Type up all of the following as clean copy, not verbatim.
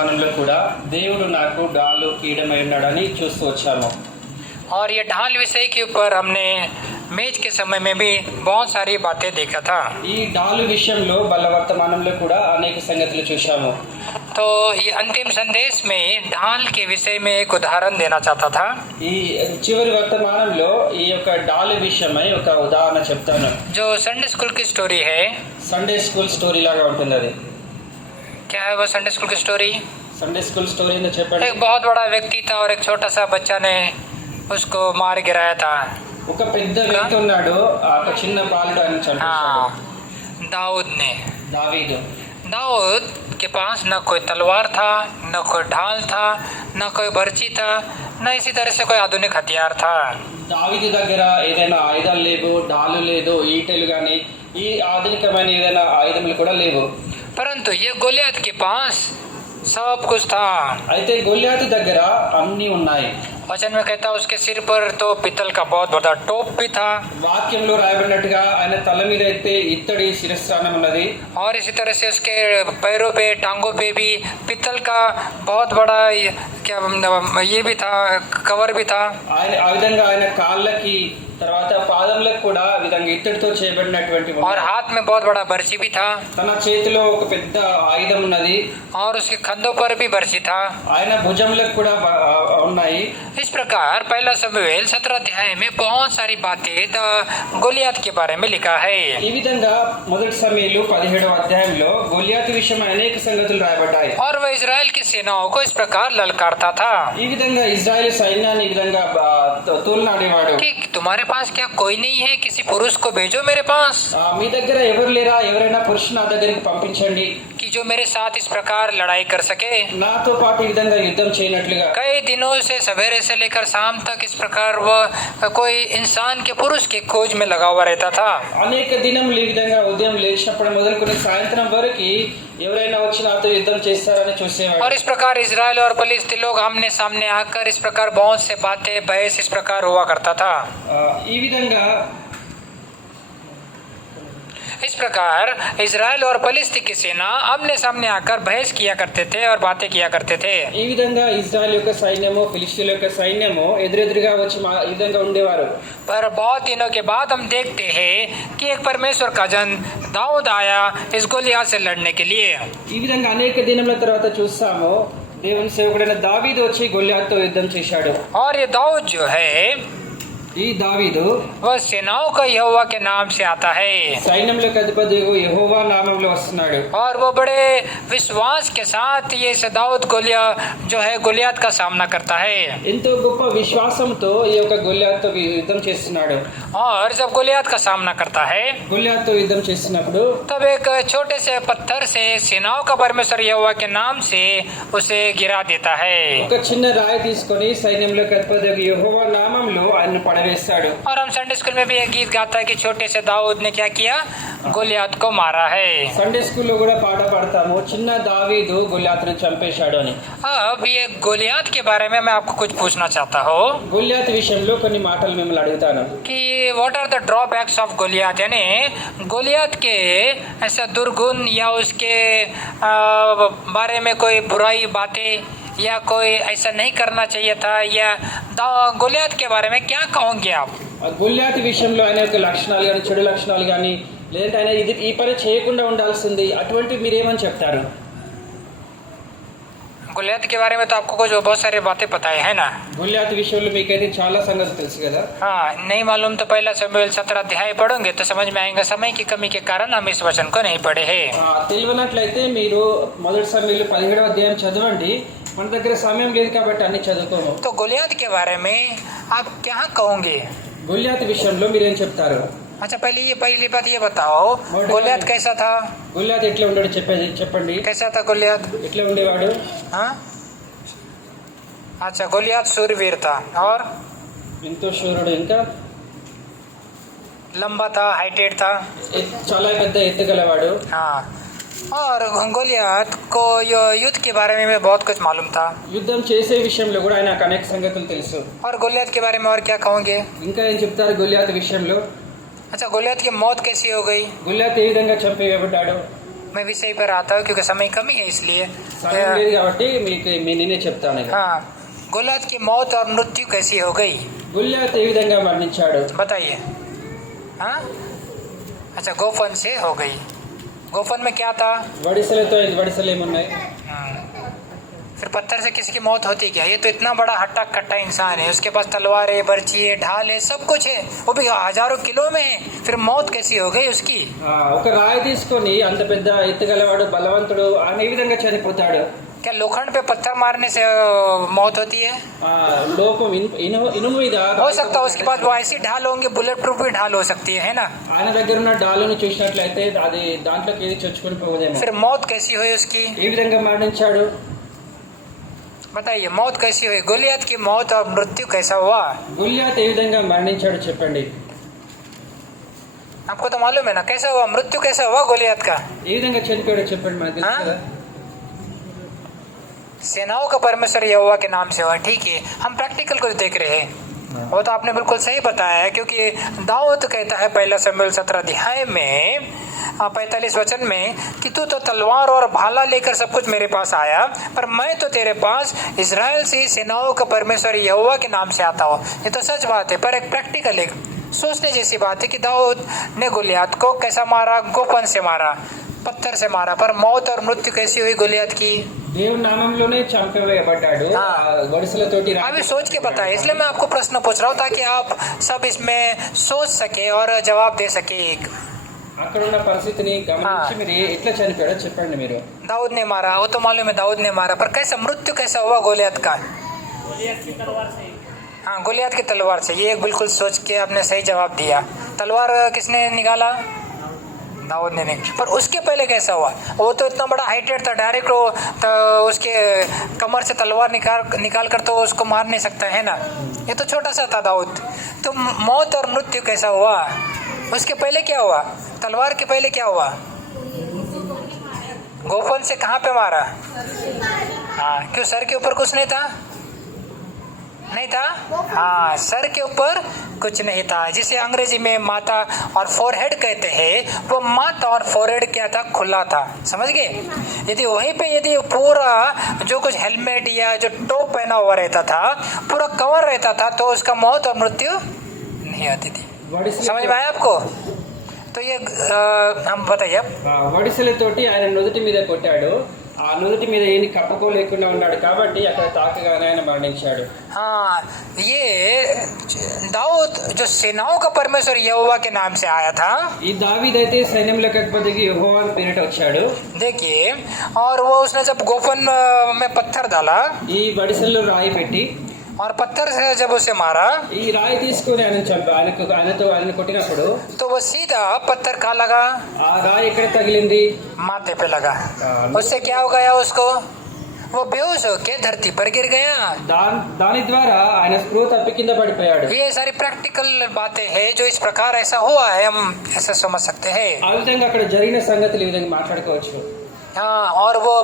వర్తమానంలో కూడా దేవుడు నాకు డాలు కీడమై ఉన్నాడని చూస్తూ వచ్చాము. और ये ढाल विषय के ऊपर हमने मेज के समय में भी बहुत सारी बातें देखा था. ఈ డాలు విషయంలో బల్ల వర్తమానంలో కూడా అనేక సంగతులు చూశాము. तो ये अंतिम संदेश में ढाल के विषय में एक उदाहरण देना चाहता था. ఈ చివరి వర్తమానంలో ఈ యొక్క డాలు విషయమై ఒక ఉదాహరణ చెప్తాను. जो संडे स्कूल की स्टोरी है. సండే స్కూల్ స్టోరీ లాగా ఉంటుంది అది. क्या है वो संडे स्कूल की स्टोरी? సండే స్కూల్ స్టోరీ ఏందో చెప్పండి. एक बहुत बड़ा व्यक्ति था और एक छोटा सा बच्चा ने उसको मार गिराया था. ఒక పెద్ద వ్యక్తి ఉన్నాడు, ఒక చిన్న బాలుడు ఆయన చంపేశాడు. दाऊद ने. దావీదు. दाऊद के पास न कोई तलवार था, न कोई ढाल था, न कोई बर्ची था, न इसी तरह से कोई आधुनिक हथियार था. దావీదు దగ్గర ఏదైనా ఆయుధాలు లేవు, డాలు లేదు, ఈటెలు కానీ ఈ ఆధునికమైన ఏదైనా ఆయుధములు కూడా లేవు. परंतु ये गोलियत के पास सब कुछ था. అయితే గొల్యాతు దగ్గర అన్నీ ఉన్నాయి. वचन में कहता उसके सिर पर तो पीतल का बहुत बड़ा टोप भी था. వాక్యంలో రాయబడినట్టుగా ఆయన తల మీద అయితే ఇత్తడి శిరస్త్రాణం ఉన్నది. और इसी तरह से उसके पैरों पे टांगों पे भी पीतल का बहुत बड़ा क्या ये भी था, कवर भी था. ఆయన ఆ విధంగా ఆయన కాళ్ళకి తర్వాత పాదములకు కూడా ఆ విధంగా ఇత్తడితో చేయబడినటువంటి और हाथ में बहुत बड़ा बर्छी भी था. తన చేతిలో ఒక పెద్ద ఆయుధం ఉన్నది. और उसके कंधों पर भी बर्छी था. ఆయన భుజములకు కూడా ఉన్నాయి. इस प्रकार पहला समूएल 17 अध्याय में बहुत सारी बातें गोलियत के बारे में लिखा है. ఈ విధంగా మొదటి సమూయేలు 17వ అధ్యాయంలో గొల్యాతు విషయమై అనేక సంగతులు రాయబడ్డాయి. और वह इजराइल की सेनाओं को इस प्रकार ललकारता था. ఈ విధంగా ఇజ్రాయెల్ సైన్యాన్ని ఈ విధంగా తోలునాడేవాడు. कि तुम्हारे पास क्या कोई नहीं है, किसी पुरुष को भेजो मेरे पास. మీ దగ్గర ఎవరు లేరా, ఎవరైనా పురుషుని నా దగ్గరికి పంపించండి, कि जो मेरे साथ इस प्रकार लड़ाई कर सके. నాతో పాటు ఈ విధంగా యుద్ధం చేయనట్లుగా. कई दिनों से सवेरे से लेकर शाम तक इस प्रकार वह कोई इंसान के पुरुष की खोज में लगा हुआ रहता था. అనేక దినములు ఈ విధంగా ఉదయం లేచినప్పుడు మొదలుకొని సాయంత్రం వరకు ఎవరైనా వచ్చి నాతో యుద్ధం చేస్తారని చూసేవాడు. और इस प्रकार इजराइल और फलिस्ती लोग आमने सामने आकर इस प्रकार बहुत से बातें बहस इस प्रकार हुआ करता था. ఈ విధంగా इस प्रकार इजराइल और फलिस्ती की सेना आमने सामने आकर बहस किया करते थे और बातें किया करते थे. ఈ విధంగా ఇజ్రాయెల్ యొక్క సైన్యము ఫిలిష్తీయుల యొక్క సైన్యము ఎదురెదురుగా వచ్చి ఈ విధంగా ఉండేవారు. पर बहुत दिनों के बाद हम देखते हैं कि एक परमेश्वर का जन दाऊद आया इस गोलियत से लड़ने के लिए. ఈ విధంగా అనేక దినముల తర్వాత చూస్తాము దేవుని సేవకుడైన దావీదు వచ్చి గొల్యాతుతో యుద్ధం చేశాడు. और ये दाऊद जो है ఈ దావీదు वह सेनाओं का यहोवा के नाम से आता है. సైన్యములకు అధిపతి యెహోవా నామములో వస్తున్నాడు. और वो बड़े विश्वास के साथ ये दाऊद जो है गोलियत का सामना करता है. ఎంతో గొప్ప విశ్వాసంతో ఈ యొక్క గొల్యాతుతో యుద్ధం చేస్తున్నాడు. और जब गोलियत का सामना करता है గొల్యాతుతో యుద్ధం చేస్తున్నప్పుడు तब एक छोटे से पत्थर से सेनाओं का परमेश्वर यहोवा के नाम से उसे गिरा देता है. ఒక చిన్న రాయి తీసుకొని సైన్యంలోకి అధిపతి యెహోవా నామములో ఆయన పడవేస్తాడు. और हम संडे स्कूल में भी एक गीत गाता है कि छोटे से दाऊद ने क्या किया, गोलियत को मारा है. సండే స్కూల్లో కూడా పాట పాడతాము, చిన్న దావీదు గొల్యాతును చంపేశాడు అని. अब ये गोलियत के बारे में मैं आपको कुछ पूछना चाहता हूँ గొల్యాతు విషయంలో కొన్ని మాటలు మిమ్మల్ని అడుగుతాను. कि what are the drawbacks of Goliath, यानी गोलियत के ऐसा दुर्गुण या उसके बारे में कोई बुराई बातें या कोई ऐसा नहीं करना चाहिए था, या गोलियत के बारे में क्या कहोगे आप? గొల్యాతు విషయంలో ఆయన యొక్క లక్షణాలు కానీ చెడు లక్షణాలు కానీ లేదంటే ఆయన ఈ పని చేయకుండా ఉండాల్సింది అటువంటి మీరేమని చెప్తారు? गोलियत के बारे में तो आपको कुछ बहुत सारी बातें पता है ना. గొల్యాతు విషయంలో మీకైతే చాలా సంగతులు తెలుసు కదా. हाँ, नहीं मालूम तो पहला समूएल 17 अध्याय पढ़ोगे तो समझ में आएगा. समय की कमी के कारण हम इस वचन को नहीं पढ़े हैं. తెలియనట్లయితే మీరు మొదటి సమయంలో 17వ అధ్యాయం చదవండి. మన దగ్గర సమయం లేదు కాబట్టి అన్ని చదువుకోము. तो गोलियत के बारे में आप क्या कहोगे? గొల్యాతు విషయంలో మీరేం చెప్తారు? अच्छा, पहली बात ये बताओ, गोलियत कैसा था? గొల్యాతు ఎట్లా ఉండేది చెప్పండి. कैसा था गोलियत? ఎట్లా ఉండేవాడు? हाँ, अच्छा, गोलियत शूरवीर था और ఎంతో శూరుడు, ఇంకా लंबा था, हाइटेड था. చాలా పెద్ద ఎత్తుగలవాడు. हाँ, और गोलियत को युद्ध के बारे में बहुत कुछ मालूम था. యుద్ధం చేసే విషయంలో కూడా ఆయనకు అనేక సంగతులు తెలుసు. और गोलियत के बारे में और क्या कहोगे? ఇంకా ఏం చెప్తారు గొల్యాతు విషయంలో? अच्छा, गोलियत की मौत कैसी हो गई? గొల్యాతు ఏ విధంగా చంపేయబడ్డాడు? मैं विषय पर आता हूँ क्योंकि समय कमी है इसलिए। సమయం లేదు కాబట్టి మీకు నేనే చెప్తాను ఇక. हाँ, गोलियत की मौत और मृत्यु कैसी हो गई గొల్యాతు ఏ విధంగా మరణించాడు? बताइए। हाँ, अच्छा, गोफन से हो गई। गोफन में क्या था? వడిసెలతో వడిసెలు ఏమున్నాయి? फिर पत्थर से किसी की मौत होती क्या? ये तो इतना बड़ा हट्टा कट्टा इंसान है, उसके पास तलवार है, बर्ची है, ढाल है, सब कुछ है, वो भी हजारों किलो में है, फिर मौत कैसी हो गई उसकी? ఒక రాయి తీసుకొని అంత పెద్ద ఎత్తుగలవాడు బలవంతుడు ఆయన ఏ విధంగా చనిపోతాడు? क्या लोखंड पे पत्थर मारने से मौत होती है? లోపం ఇనుము మీద हो सकता है उसके पास वो ऐसी ढाल होंगी, बुलेट प्रूफ भी ढाल हो सकती है ना? ఆయన దగ్గర ఉన్న డాలును చూసినట్లయితే అది దాంట్లోకి ఏది చొచ్చుకొని పోదేమో. फिर मौत कैसी हुई उसकी? ఏ విధంగా మరణించాడు? बताइए, मौत कैसी हुई? गोलियत की मौत और मृत्यु कैसा हुआ? గొల్యాతు ఏ విధంగా మరణించాడు చెప్పండి? आपको तो मालूम है ना कैसा हुआ? मृत्यु कैसा हुआ गोलियत का? ఏ విధంగా చనిపోయాడో చెప్పండి మనకు తెలుసు हाँ? కదా. सेनाओं का परमेश्वर यहोवा के नाम से हुआ, ठीक है। हम प्रैक्टिकल कुछ देख रहे हैं, वो तो आपने बिल्कुल सही बताया है, क्योंकि दाऊद कहता है पहला शमूएल 17 अध्याय में 45 वचन में कि तू तो तलवार और भाला लेकर सब कुछ मेरे पास आया, पर मैं तो तेरे पास इजराइल से सेनाओं का परमेश्वर यहोवा के नाम से आता हूँ। ये तो सच बात है, पर एक प्रैक्टिकल एक सोचने जैसी बात है कि दाऊद ने गोलियत को कैसा मारा? गोफन से मारा, पत्थर से मारा, पर मौत और मृत्यु कैसी हुई गोलियत की? దేవుని నామంలోనే చంపవేయబడ్డాడు. వడిసెలతోటి अभी सोच के बताए, इसलिए मैं आपको प्रश्न पूछ रहा हूँ ताकि आप सब इसमें सोच सके और जवाब दे सके। అక్కడ ఉన్న పరిస్థితిని గమనించి మీరు ఎట్లా చనిపోయాడో చెప్పండి మీరు. दाऊद ने मारा, वो तो मालूम है दाऊद ने मारा, पर कैसा मृत्यु कैसा हुआ गोलियत का? हाँ, गोलियत की तलवार से। ये एक बिल्कुल सोच के आपने सही जवाब दिया। तलवार किसने निकाला? दाऊद ने नहीं। पर उसके पहले कैसा हुआ? वो तो इतना बड़ा हाइटेड था, डायरेक्ट वो तो उसके कमर से तलवार निकाल कर तो उसको मार नहीं सकता है ना। ये तो छोटा सा था दाऊद। तो मौत और मृत्यु कैसा हुआ? उसके पहले क्या हुआ? तलवार के पहले क्या हुआ? गोफन से कहाँ पे मारा? हाँ, क्यों सर के ऊपर कुछ नहीं था? नहीं था? हाँ, सर के ऊपर कुछ नहीं था, जिसे अंग्रेजी में माथा और फोरहेड कहते हैं। वो माथा और फोरहेड क्या था? खुला था, समझ गए? यदि वहीं पे यदि पूरा जो कुछ हेलमेट या जो टोप पहना हुआ रहता था, पूरा कवर रहता था, तो उसका मौत और मृत्यु नहीं होती थी। समझ में आया आपको? तो ये हम बताइए अब। వడిసెలతోటి ఆయన నుదుటి మీద కొట్టాడు. ఆ నుదుటి మీద ఏమి కప్పుకోలేకుండా ఉన్నాడు కాబట్టి అక్కడ తాకగానే ఆయన మరణించాడు. हाँ, ये दाऊद जो सेनाओं का परमेश्वर यहोवा के नाम से आया था, ఈ దావీదు అయితే సైన్యములకు అధిపతికి యెహోవా పేరిట వచ్చాడు. देखिए, और वो उसने जब गोफन में पत्थर डाला ఈ వడిసెల్లో రాయి పెట్టి और पत्थर से जब उसे मारा, ఈ రాయి తీసుకొని ఆయన ఆయన కొట్టినప్పుడు तो वो सीधा पत्थर कहाँ लगा? ఆ రాయి ఎక్కడ తగిలింది? माथे पे लगा। उससे क्या हो गया उसको? वो बेहोश हो के धरती पर गिर गया। దాని ద్వారా ఆయన స్పృహ తప్పి కింద పడిపోయాడు. ये सारी प्रैक्टिकल बातें हैं जो इस प्रकार ऐसा हुआ है, हम ऐसा समझ सकते हैं। ఆ విధంగా అక్కడ జరిగిన సంగతులు ఈ విధంగా మాట్లాడుకోవచ్చు. हाँ, और वो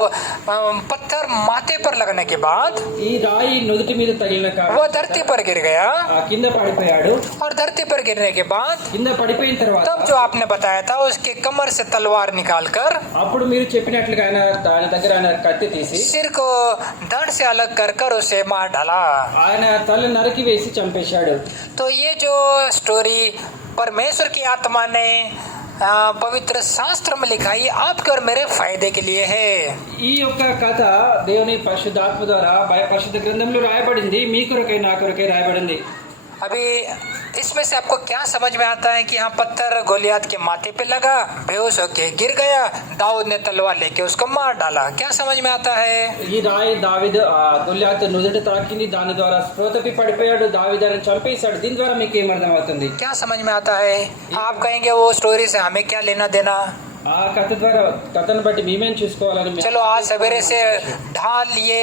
पत्थर माथे पर लगने के बाद ఈ రాయి నుదుటి మీద తగిలిన वो धरती पर गिर गया, కింద పడిపోయాడు. और धरती पर गिरने के बाद కింద పడిపోయిన తర్వాత तब जो आपने बताया था उसके कमर से तलवार निकालकर అప్పుడు మీరు చెప్పినట్లుగా ఆయన దాని దగ్గర ఆయన కత్తి తీసి सिर को धड़ से अलग कर उसे मार डाला। ఆయన తల నరికి వేసి చంపేశాడు. तो ये जो स्टोरी परमेश्वर की आत्मा ने पवित्र शास्त्र में लिखा, ये आपके और मेरे फायदे के लिए है। ఈ యొక్క కథ దేవుని పరిశుద్ధాత్మ ద్వారా పరిశుద్ధ గ్రంథంలో రాయబడింది. మీ కొరకై నా కొరకై రాయబడింది. अभी इसमें से आपको क्या समझ में आता है कि हाँ, पत्थर गोलियत के माथे पे लगा, बेहोश होके गिर गया, दाऊद ने तलवार लेके उसको मार डाला। क्या समझ में आता है? ఈ రాయి దావీదు గొల్యాతు నుదుట తాకింది, దాని ద్వారా స్పృహ తప్పి పడిపోయాడు, దావీదు ఆయనను చంపేశాడు. దీని ద్వారా మీకు ఏం అర్థం అవుతుంది? क्या समझ में आता है? आप कहेंगे वो स्टोरी से हमें क्या लेना देना? ఆ కథ ద్వారా కథను బట్టి మేమేం చూసుకోవాలని चलो आज सवेरे से ढाल ये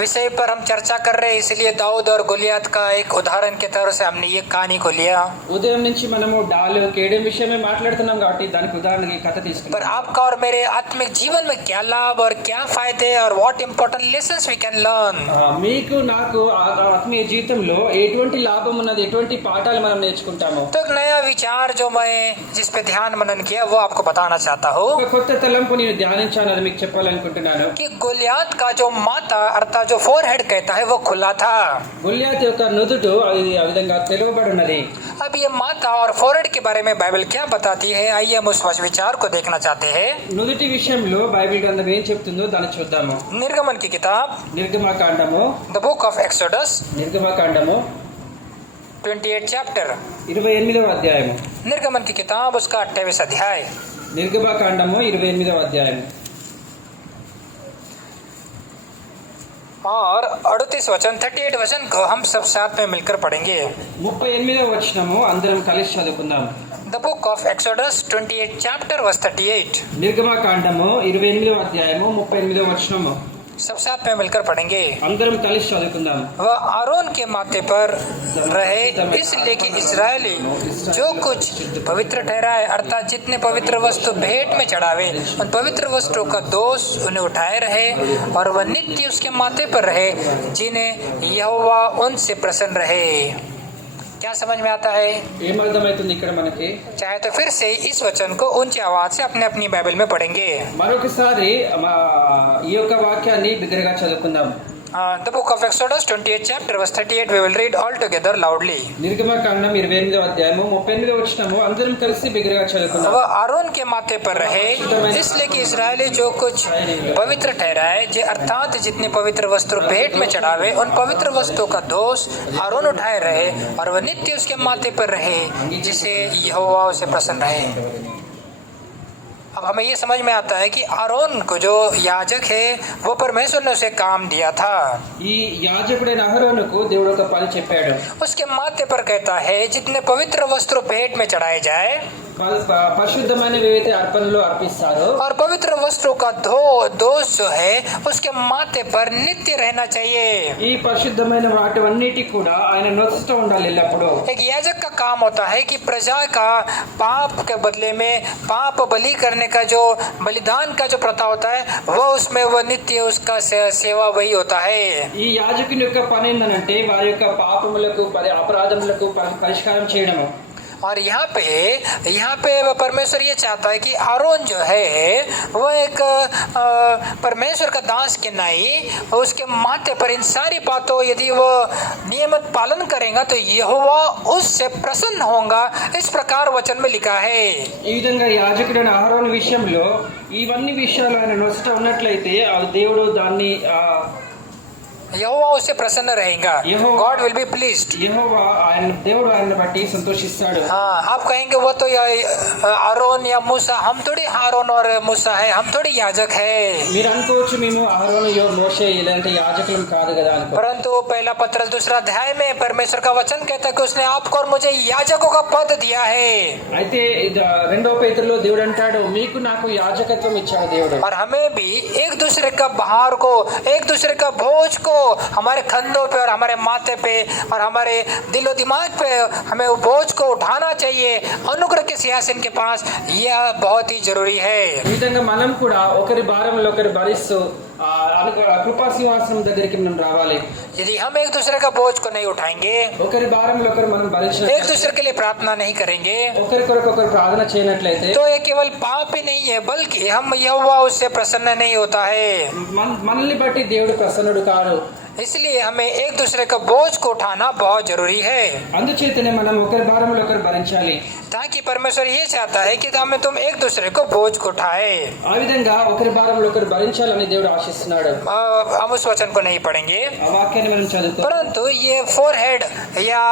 विषय पर हम चर्चा कर रहे हैं, इसलिए दाऊद और गोलियत का एक उदाहरण के तौर से हमने ये कहानी को लिया। ఉదయం నుంచి మనము డాలు కేడెం విషయమే మాట్లాడుతున్నాం కాబట్టి దానికి ఉదాహరణకి కథ पर తీసుకున్నాం. आपका और मेरे आत्मिक जीवन में क्या लाभ और क्या फायदे और what important lessons we can learn. మీకు నాకు ఆత్మీయ జీవితంలో ఎటువంటి లాభం ఉన్నది, ఎటువంటి పాఠాలు మనం నేర్చుకుంటాము? तो एक नया विचार जो मैं जिस पे ध्यान मनन किया वो आपको बताना चाहता चाहता हूँ ఒక కొత్త తలంపు నేను ధ్యానించాను, అది మీకు చెప్పాలనుకుంటున్నాను. कि गोलियात का जो माथा अर्थात जो फोरहेड कहता है वो खुला था। గొల్లియాతు యొక్క నుదుటు అది ఆ విధంగా తెరవబడి ఉన్నది. अब ये माथा और फोरहेड के बारे में बाइबल क्या बताती है, आइए हम उस विचार को देखना चाहते हैं। నుదుటి విషయంలో బైబిల్ గ్రంథం ఏం చెప్తుందో దాన్ని చూద్దాము. निर्गमन की किताब నిర్గమకాండము, द बुक ऑफ एक्सोडस నిర్గమకాండము 28 चैप्टर, 28వ అధ్యాయము. निर्गमन की किताब उसका 28 अध्याय నిర్గమకాండము 28వ అధ్యాయము और 38 वचन 38 वचन को हम सब साथ में मिलकर पढ़ेंगे। 38వ వచనము అందరం కలిసి చదువుకుందాం. The book of Exodus 28 chapter verse 38, నిర్గమకాండము 28వ అధ్యాయము 38వ వచనము सब साथ में मिलकर पढ़ेंगे। అందరం కలిసి చదువుకుందాం. वह आरोन के माथे पर रहे, इसलिए कि इस्राएली जो कुछ पवित्र ठहराए अर्थात जितने पवित्र वस्तु भेंट में चढ़ावे उन पवित्र वस्तुओं का दोष उन्हें उठाए रहे और वह नित्य उसके माथे पर रहे, जिन्हें यहोवा उनसे प्रसन्न रहे। क्या समझ में आता है? ఏమర్థమవుతుంది ఇక్కడ మనకి? चाहे तो फिर से इस वचन को ऊंची आवाज से अपने अपनी बाइबल में पढ़ेंगे। మరొకసారి ఈ యొక్క వాక్యాన్ని బిగ్గరగా చదువుకుందాం. The book of Exodus 28 chapter verse 38 we will read all together loudly. నిర్గమకాండం 28వ అధ్యాయము 38వ వచనము అందరం కలిసి బిగ్గరగా చదువుకుందాం. वह आरोन के माथे पर रहे, इसलिए कि इस्राएली जो कुछ पवित्र ठहराए जे अर्थात जितनी पवित्र वस्तु भेंट में चढ़ावे उन पवित्र वस्तुओं का दोष आरोन उठाए रहे और वह नित्य उसके माथे पर रहे, जिसे यहोवा उसे प्रसन्न रहे। अब हमें ये समझ में आता है कि आरोन को जो याजक है वो परमेश्वर ने उसे काम दिया था। ఈ యాజకుడైన అహరోనుకు దేవుడు ఒక పని చెప్పాడు. उसके माथे पर कहता है जितने पवित्र वस्त्र भेंट में चढ़ाए जाए పరిశుద్ధమైనవి ఏవైతే అర్పణలో అర్పిస్తారో और पवित्र वस्त्रों का दोष जो है उसके माथे पर नित्य रहना चाहिए। ఈ పరిశుద్ధమైన వాటివన్నిటి కూడా ఆయన నొచ్చుట ఉండాలి ఎల్లప్పుడూ. एक याजक का काम होता है कि प्रजा का पाप के बदले में पाप बलि करने का जो बलिदान का जो प्रथा होता है वो उसमें वो नित्य उसका सेवा वही होता है। ఈ యాజకుని యొక్క పని ఏంటంటే వారి యొక్క పాపములకు అపరాధములకు పరిష్కారం చేయడము। और यहाँ पे परमेश्वर ये चाहता है कि आरोन जो है वो एक परमेश्वर का दास के नाई उसके माथे पर इन सारी बातों यदि वो नियमित पालन करेगा तो यहोवा उससे प्रसन्न होगा, इस प्रकार वचन में लिखा है। ఈ విధంగా యాజకుడైన అహరోను విషయంలో ఇవన్నీ విషయాలు ఆయన నొసట ఉన్నట్లయితే ఆ దేవుడు దాన్ని यहोवा उससे प्रसन्न रहेगा, गॉड विल बी प्लीज्ड। యెహోవా ఆయన దేవుడు ఆయన్ని బట్టి సంతోషిస్తాడు। हाँ, आप कहेंगे वो तो आरोन या मूसा, हम थोड़ी आरोन और मूसा है, हम थोड़ी याजक है। మీరు అనుకోవచ్చు మేము అహరోను మోషే ఇలాంటి యాజకులం కాదు కదా అనుకో। परंतु पहला पत्र 2 अध्याय में परमेश्वर का वचन कहता है कि उसने आपको और मुझे याजकों का पद दिया है। అయితే 2వ పేతురులో దేవుడు అంటాడు మీకు నాకు యాజకత్వం ఇచ్చాడు దేవుడు। और हमें भी एक दूसरे का भार को, एक दूसरे का बोझ को हमारे कंधों पे और हमारे माथे पे और हमारे दिलो दिमाग पे हमें वो बोझ को उठाना चाहिए अनुग्रह के सिंहासन के पास, यह बहुत ही जरूरी है। ఈ విధంగా మనం కూడా ఒకరి భారములు ఒకరు భరిస్తూ కృపా సింహాసనం దగ్గరికి మనం రావాలి। यदि हम एक दूसरे का बोझ को नहीं उठाएंगे, ఒకరి భారములు ఒకరు మనం భరించిన एक दूसरे के लिए प्रार्थना नहीं करेंगे, ఒకరి కొరకు ఒకరు ప్రార్థన చేయనట్లయితే तो ये केवल पाप ही नहीं है बल्कि हम यहोवा उससे प्रसन्न नहीं होता है। మనల్ని బట్టి దేవుడు ప్రసన్నుడు కాడు। इसलिए हमें एक दूसरे का बोझ को उठाना बहुत जरूरी है। అందుచేతనే మనం ఒకరి భారములు ఒకరు భరించాలి। ताकि परमेश्वर ये चाहता है कि तुम एक दूसरे को बोझ को उठाए। ఆ విధంగా ఒకరి భారములు ఒకరు భరించాలని దేవుడు ఆశిస్తున్నాడు। हम उस वचन को नहीं पढ़ेंगे, ఆ వాక్యాన్ని మనం చదువుతాం। परंतु ये फोरहेड या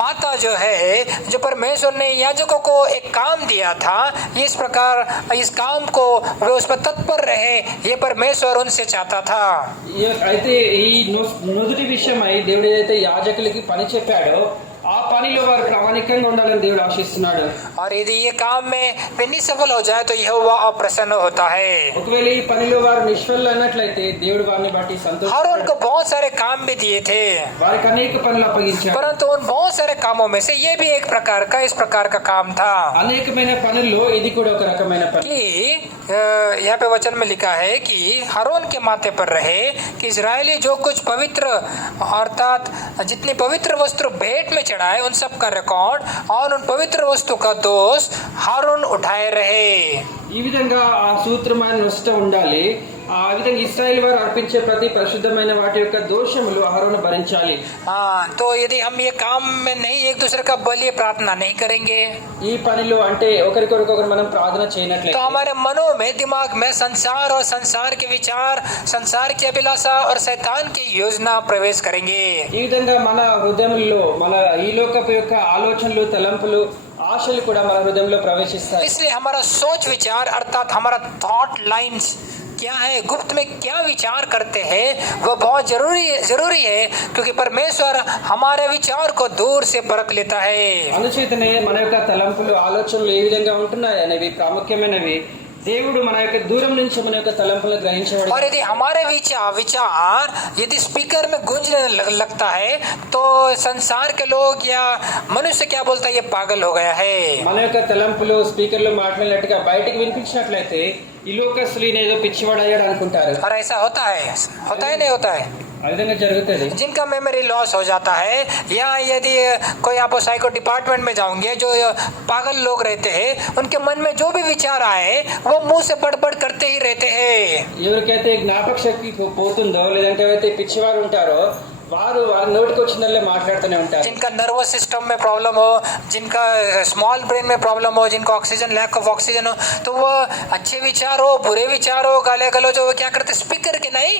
माता जो है जो परमेश्वर ने याजकों को एक काम दिया था, इस प्रकार इस काम को वे उस पर तत्पर रहे, ये परमेश्वर उनसे चाहता था। అయితే ఈ నుదుటి విషయమై దేవుడు ఏదైతే యాజకులకి పని చెప్పాడో ఆ పనిలో వారు ప్రామాణికంగా ఉండాలని దేవుడు ఆశిస్తున్నాడు। और यदि ये काम में वे निसफल हो जाए तो यहोवा अप्रसन्न होता है। ఒకవేళ ఈ పనిలో వారు నిష్ఫలం అయినట్లయితే దేవుడు వారిని బట్టి और సంతోషిస్తాడు। उनको बहुत सारे काम भी दिए थे, వారికి అనేక పనులు అప్పగించాడు। परंतु उन बहुत सारे कामों में से ये भी एक प्रकार का इस प्रकार का काम था అనేకమైన పనుల్లో ఇది కూడా ఒక రకమైన పని। कि यहाँ पे वचन में लिखा है कि हारून के माथे पर रहे कि इजरायली जो कुछ पवित्र अर्थात जितनी पवित्र वस्त्र भेंट में चढ़ाए उन सब का रिकॉर्ड और उन पवित्र वस्तु का दोष हारून उठाए रहे। ఈ విధంగా ఆ సూత్రమైన నొస్ట ఉండాలి. ఆ విధంగా ఇశ్రాయేల్ వారు అర్పించే ప్రతి పరిశుద్ధమైన వాటి యొక్క దోషములు అహరోను భరించాలి. हाँ, तो यदि हम ये काम में नहीं एक दूसरे का बलि प्रार्थना नहीं करेंगे ఈ పనిలో అంటే ఒకరికొకరు మనం ప్రార్థన तो చేయనట్లయితే हमारे मनों में दिमाग में संसार और संसार के विचार, संसार की अभिलाषा और शैतान की योजना प्रवेश करेंगे। ఈ విధంగా మన హృదయంలో మన ఈ లోకపు యొక్క ఆలోచనలు తలంపులు ఆశలు కూడా మన హృదయంలో ప్రవేశిస్తాయి. इसलिए हमारा सोच विचार अर्थात हमारा थॉट लाइन्स क्या है, गुप्त में क्या विचार करते हैं, वह बहुत जरूरी है क्योंकि परमेश्वर हमारे विचार को दूर से परख लेता है। అనుచేతనే మన యొక్క తలంపులు ఆలోచనలు ఏ విధంగా ఉంటున్నాయి అనేవి ప్రాముఖ్యమైనవి. దేవుడు మన యొక్క దూరం నుంచి మన యొక్క తలంపులను గ్రహించబడి और यदि हमारे विचार यदि स्पीकर में गूंजने लगता है तो संसार के लोग या मनुष्य क्या बोलता है, ये पागल हो गया है। మన యొక్క తలంపులు స్పీకర్లో మాట్లాడినట్టుగా బయటకు వినిపించినట్లయితే ఈ లోకస్తులు ఈయన ఏదో పిచ్చివాడయ్యాడు అనుకుంటారు. और ऐसा होता है नहीं होता है। ఆ విధంగా జరుగుతుంది. जिनका मेमोरी लॉस हो जाता है या यदि कोई आप साइको डिपार्टमेंट में जाओगे, जो पागल लोग रहते हैं उनके मन में जो भी विचार आए वो मुंह से बड़बड़ करते ही रहते हैं। ఎవరికైతే జ్ఞాపక శక్తి పోతుందో లేదంటే ఎవరైతే పిచ్చివారు ఉంటారో వారు వారి నోటికి వచ్చినట్లే మాట్లాడుతూనే ఉంటారు. जिनका नर्वस सिस्टम में प्रॉब्लम हो, जिनका स्मॉल ब्रेन में प्रॉब्लम हो, जिनको ऑक्सीजन लैक ऑफ ऑक्सीजन हो, तो वो अच्छे विचार हो बुरे विचार हो गाले गलौज हो, क्या करते स्पीकर के नहीं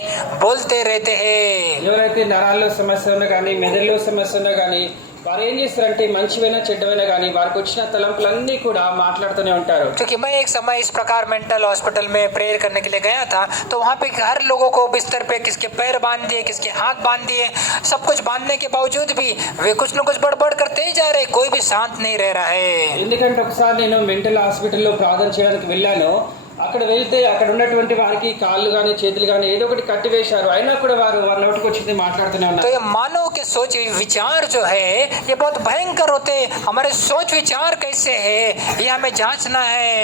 बोलते रहते हैं। ఎవరైతే నరాల్లో సమస్య ఉన్నా కానీ మెదడులో సమస్య ఉన్నా కానీ వారు ఏం చేస్తారంటే మంచివైనా చెడ్డమైనా కానీ వారికి వచ్చిన తలంపులన్నీ కూడా మాట్లాడుతూనే ఉంటారు. क्योंकि मैं एक समय इस प्रकार मेंटल हॉस्पिटल में प्रेयर करने के लिए गया था, तो वहाँ पे हर लोगों को बिस्तर पे किसके पैर बांध दिए, किसके हाथ बांध दिए, सब कुछ बांधने के बावजूद भी वे कुछ न कुछ बड़बड़ करते ही जा रहे, कोई भी शांत नहीं रह रहा है। ఎందుకంటే ఒకసారి నేను మెంటల్ హాస్పిటల్లో ప్రార్థన చేయడానికి వెళ్ళాను. అక్కడ వెళ్తే అక్కడ ఉన్నటువంటి వారికి కాళ్ళు గాని చేతులు గాని ఏదో ఒకటి కట్టి వేశారు. అయినా కూడా వారి నోటికి వచ్చింది మాట్లాడుతూనే तो ఉన్నారు. ये मानव के सोच विचार जो है ये बहुत भयंकर होते। हमारे सोच विचार कैसे है ये हमें जांचना है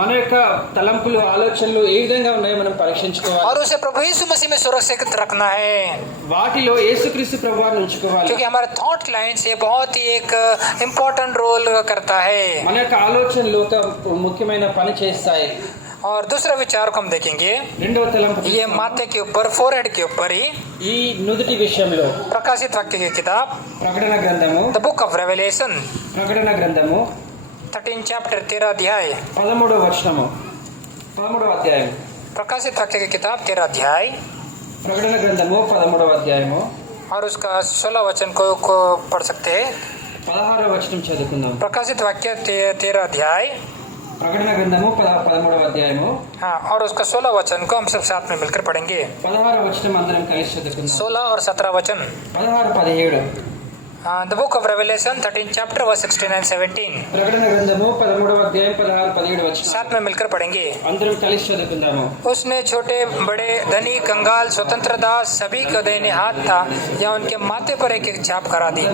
మన యొక్క తలంపులు ఆలోచనలు ఏ విధంగా ఉన్నాయో మనం పరీక్షించుకోవాలి. और उसे प्रभु यीशु मसीह में सुरक्षित रखना है, వాటిలో యేసుక్రీస్తు ప్రభువారిని ఉంచుకోవాలి. क्योंकि हमारे थॉट लाइन्स ये बहुत ही एक इम्पोर्टेंट रोल करता है। మన యొక్క ఆలోచనలు ఒక ముఖ్యమైన పని చేస్తాయి. और दूसरा विचार को हम देखेंगे, రెండవ తలంపు ये माथे के ऊपर फोरहेड के ऊपर ही ఈ నుదుటి విషయంలో प्रकाशित वाक्य की किताब ప్రకటన గ్రంథము द बुक ऑफ रेवलेशन ప్రకటన గ్రంథము 13 चैप्टर 13 अध्याय 13వ వచనము 13వ అధ్యాయం प्रकाशित वाक्य की किताब 13 अध्याय ప్రకటన గ్రంథము 13వ అధ్యాయము और उसका 16 वचन को पढ़ सकते हैं। 16వ వచనం చదువుకుందాం. प्रकाशित वाक्य 13 अध्याय ప్రకటన గ్రంథము 13వ అధ్యాయము हाँ, और उसका 16 वचन को हम सब साथ में मिलकर पढ़ेंगे। 16వ వచనం అందరం కలిసి చదువుకుందాం. 16 और 17 वचन 16 17 the book of Revelation 13 chapter verse 16 and 17 ప్రకటన గ్రంథము 13వ అధ్యాయం 16 17 వచనం साथ में मिलकर पढ़ेंगे। అందరం కలిసి చదువుకుందాము. उसने छोटे बड़े धनी कंगाल स्वतंत्र दास सभी को देने हाथ था या उनके माथे पर एक एक छाप करा दी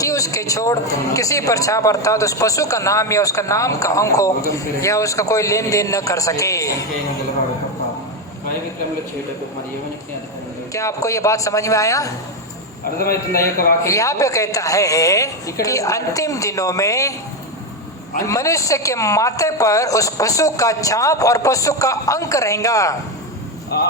कि उसके छोड़ किसी पर छाप अर्थात उस पशु का नाम या उसका नाम का अंक हो या उसका कोई लेन देन न कर सके। వైవిక్రములు చేయుటకు మరి ఎవనికి అధికారం? क्या आपको ये बात समझ में आया? అర్థమవుతుందా ఈ యొక్క వాక్యం? यहाँ पे कहता है कि अंतिम दिनों में मनुष्य के माथे पर उस पशु का छाप और पशु का अंक रहेगा।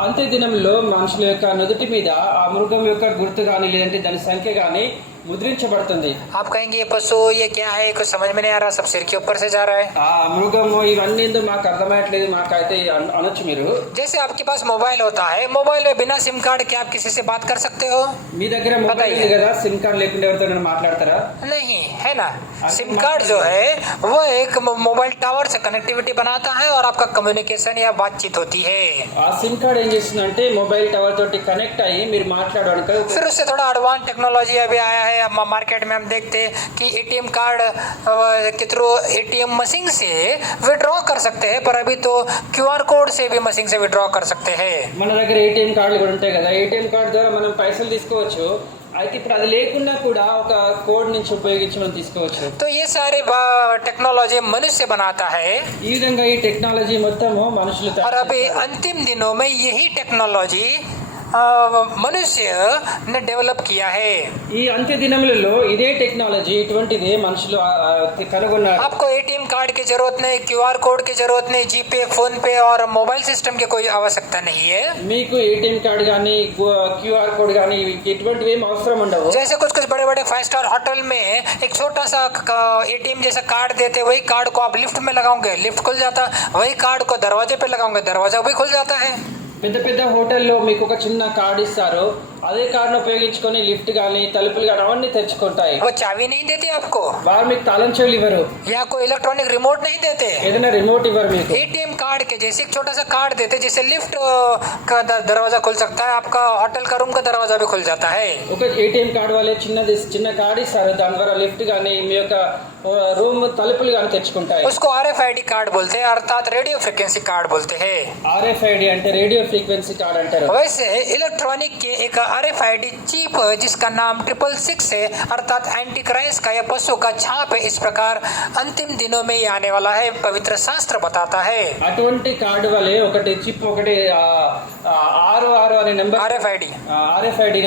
అంత్య దినంలో మనుషుల యొక్క నుదుటి మీద ఆ మృగం యొక్క గుర్తు గాని లేదంటే దాని సంఖ్య గాని ముద్రించబడుతుంది. आप कहेंगे ये पशु ये क्या है, कुछ समझ में नहीं आ रहा, सब सिर के ऊपर से जा रहा है। ఆ మృగము ఇవన్నీ ఏందో మాకు అర్థమయ్యట్లేదు మాకైతే అనొచ్చు మీరు. जैसे आपके पास मोबाइल होता है, मोबाइल में बिना सिम कार्ड के आप किसी से बात कर सकते हो? మీ దగ్గర మొబైల్ ఉంది కదా, సిమ్ కార్డ్ లేకుండా ఎవరితో మాట్లాడతారా? नहीं, है ना। सिम कार्ड जो है वो एक मोबाइल टावर से कनेक्टिविटी बनाता है और आपका कम्युनिकेशन या बातचीत होती है। ఆ సిమ్ कार्ड ఏం చేస్తుందంటే మొబైల్ టవర్ తోటి కనెక్ట్ అయ్యి మీరు మాట్లాడడానికి. फिर उससे थोड़ा एडवांस टेक्नोलॉजी अभी आया है। अब मार्केट में हम देखते हैं कि एटीएम कार्ड के थ्रू एटीएम मशीन से विड्रॉ कर सकते हैं, पर अभी तो क्यूआर कोड से भी मशीन से विड्रॉ कर सकते हैं। మన దగ్గర ఏటీఎం కార్డులు కూడా ఉంటాయి కదా, ఏటీఎం కార్డు ద్వారా మనం పైసలు తీసుకోవచ్చు. అయితే ఇప్పుడు అది లేకుండా కూడా ఒక కోడ్ నుంచి ఉపయోగించి మనం తీసుకోవచ్చు. तो ये सारे टेक्नोलॉजी मनुष्य बनाता है ఈ విధంగా ఈ టెక్నాలజీ మొత్తము మనుషులు और अभी अंतिम दिनों में यही टेक्नोलॉजी मनुष्य ने डेवलप किया है। ఈ అంత్య దినములలో ఇదే టెక్నాలజీ ఇటువంటిదే మనుషులు కనుగొన్నారు. आपको एटीएम कार्ड की जरूरत नहीं, क्यूआर कोड की जरूरत नहीं, जीपे, फोन पे और मोबाइल सिस्टम की कोई आवश्यकता नहीं है। మీకు ఏటీఎం కార్డ్ గానీ క్యూఆర్ కోడ్ గానీ ఎటువంటివి ఏం అవసరం ఉండవు. जैसे कुछ कुछ बड़े बड़े 5 स्टार होटल में एक छोटा सा एटीएम जैसा कार्ड देते, वही कार्ड को आप लिफ्ट में लगाओगे, लिफ्ट खुल जाता, वही कार्ड को दरवाजे पे लगाओगे, दरवाजा भी खुल जाता है। పెద్ద పెద్ద హోటల్లో మీకు ఒక చిన్న కార్డు ఇస్తారు, అదే కార్డును ఉపయోగించుకొని లిఫ్ట్ గానీ తలుపులు గానీ అవన్నీ తెరుచుకుంటాయి. वो चाबी नहीं देते आपको, వారు మీకు తాళం చెవులు ఇవ్వరు, या कोई इलेक्ट्रॉनिक रिमोट नहीं देते, ఏదైనా రిమోట్ ఇవ్వరు. మీకు एटीएम कार्ड के जैसे एक छोटा सा कार्ड देते, जैसे लिफ्ट का दरवाजा खुल सकता है, आपका होटल का रूम का दरवाजा भी खुल जाता है। ఒక ఏటీఎం కార్డు వాళ్ళే చిన్న కార్డు ఇస్తారు, దాని ద్వారా లిఫ్ట్ గానీ మీ యొక్క రూమ్ తలుపులు గానీ తెరుచుకుంటాయి. उसको RFID कार्ड बोलते हैं, अर्थात रेडियो फ्रिक्वेंसी कार्ड बोलते हैं। ఆర్ఎఫ్ఐడి అంటే రేడియో ఫ్రీక్వెన్సీ కార్డ్ అంటారు. वैसे इलेक्ट्रॉनिक के एक RFID चिप जिसका नाम 666 है, अर्थात एंटी क्राइस्ट का या पशु का छाप है। इस प्रकार अंतिम दिनों में ये आने वाला है, पवित्र शास्त्र बताता है। అటువంటి కార్డు వలె ఒకటి చిప్ ఒకటి 66 అనే నెంబర్ RFID, ఆర్ఎఫ్ఐడి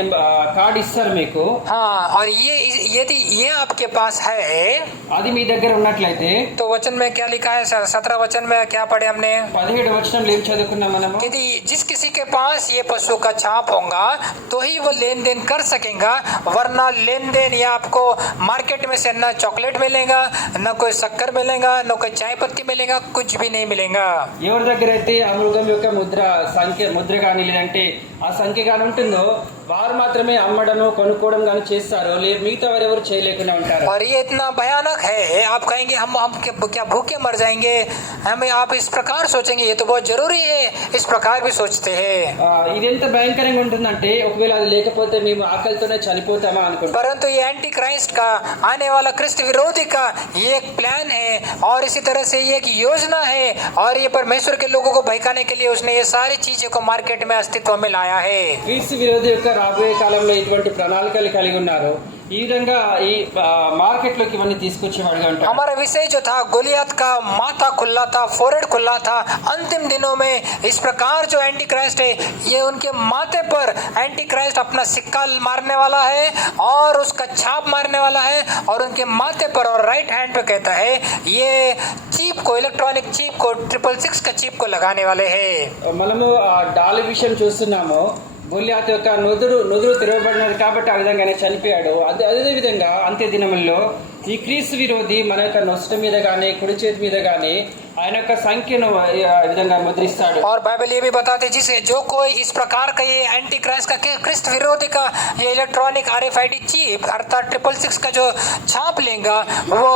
కార్డు ఇస్తారు మీకు. हाँ, और ये यदि ये आपके पास है అది మీ దగ్గర ఉన్నట్లయితే तो वचन में क्या लिखा है? 17 वचन में क्या पढ़े हमने? 17 వచనంలో ఏం చదువుకున్నాం మనము? यदि जिस किसी के पास ये पशु का छाप होगा तो ही वो लेन देन कर सकेगा, वरना लेन देन या आपको मार्केट में से न चॉकलेट मिलेगा, न कोई शक्कर मिलेगा, न कोई चाय पत्ती मिलेगा, कुछ भी नहीं मिलेगा। ఎవరి దగ్గర అయితే ఆ మృగం యొక్క ముద్ర కానీ లేదంటే ఆ సంఖ్య కానీ ఉంటుందో వారు మాత్రమే అమ్మడము కొనుక్కోవడం కానీ చేస్తారు, మిగతా వారు ఎవరు చేయలేకుండా ఉంటారు. और ये इतना भयानक है, आप कहेंगे हम क्या भूखे मर जाएंगे? हमें आप इस प्रकार सोचेंगे, ये तो बहुत जरूरी है, इस प्रकार भी सोचते हैं। ఇది ఎంత భయంకరంగా ఉంటుందంటే ఒకవేళ అది లేకపోతే మేము ఆకలితోనే చనిపోతామా అనుకుంటాం. परंतु ये एंटी क्राइस्ट का आने वाला क्रिस्त विरोधी का ये एक प्लान है, और इसी तरह से ये एक योजना है, और ये परमेश्वर के लोगों को बहकाने के लिए उसने ये सारी चीजों को मार्केट में अस्तित्व में लाया है। క్రీస్తు విరోధి యొక్క రాబోయే కాలంలో ఇటువంటి ప్రణాళికలు కలిగి ఉన్నారు. ఈ విధంగా ఈ మార్కెట్ లోకి ఇవన్నీ తీసుకొచ్చేవాడుగా ఉంటారు. हमारा विषय जो था, गोलियत का माथा खुला था, फोरहेड खुला था। अंतिम दिनों में इस प्रकार जो एंटी क्राइस्ट है, ये उनके माथे पर एंटी क्राइस्ट अपना सिक्का मारने वाला है और उसका छाप मारने वाला है, और उनके माथे पर और राइट हैंड पे कहता है ये चीप को, इलेक्ट्रॉनिक चीप को, 666 का चीप को लगाने वाले हैं। మనము ఆ డాలి విషయం చూస్తున్నాము. గొల్లియాతు యొక్క నుదురు తెరవబడినది కాబట్టి ఆ విధంగానే చనిపోయాడు. అదే విధంగా అంత్య దినముల్లో ఈ క్రీస్తు విరోధి మన యొక్క నొస్ట మీద గానీ కుడి చేతి మీద గానీ ఆయన యొక్క సంఖ్యను విధంగా ముద్రిస్తాడు. और बाइबल ये भी बताते जिसे जो कोई इस प्रकार का ये एंटी क्राइस्ट का क्रिस्त विरोधी का ये इलेक्ट्रॉनिक RFID चिप अर्थात 666 का जो छाप लेगा, वो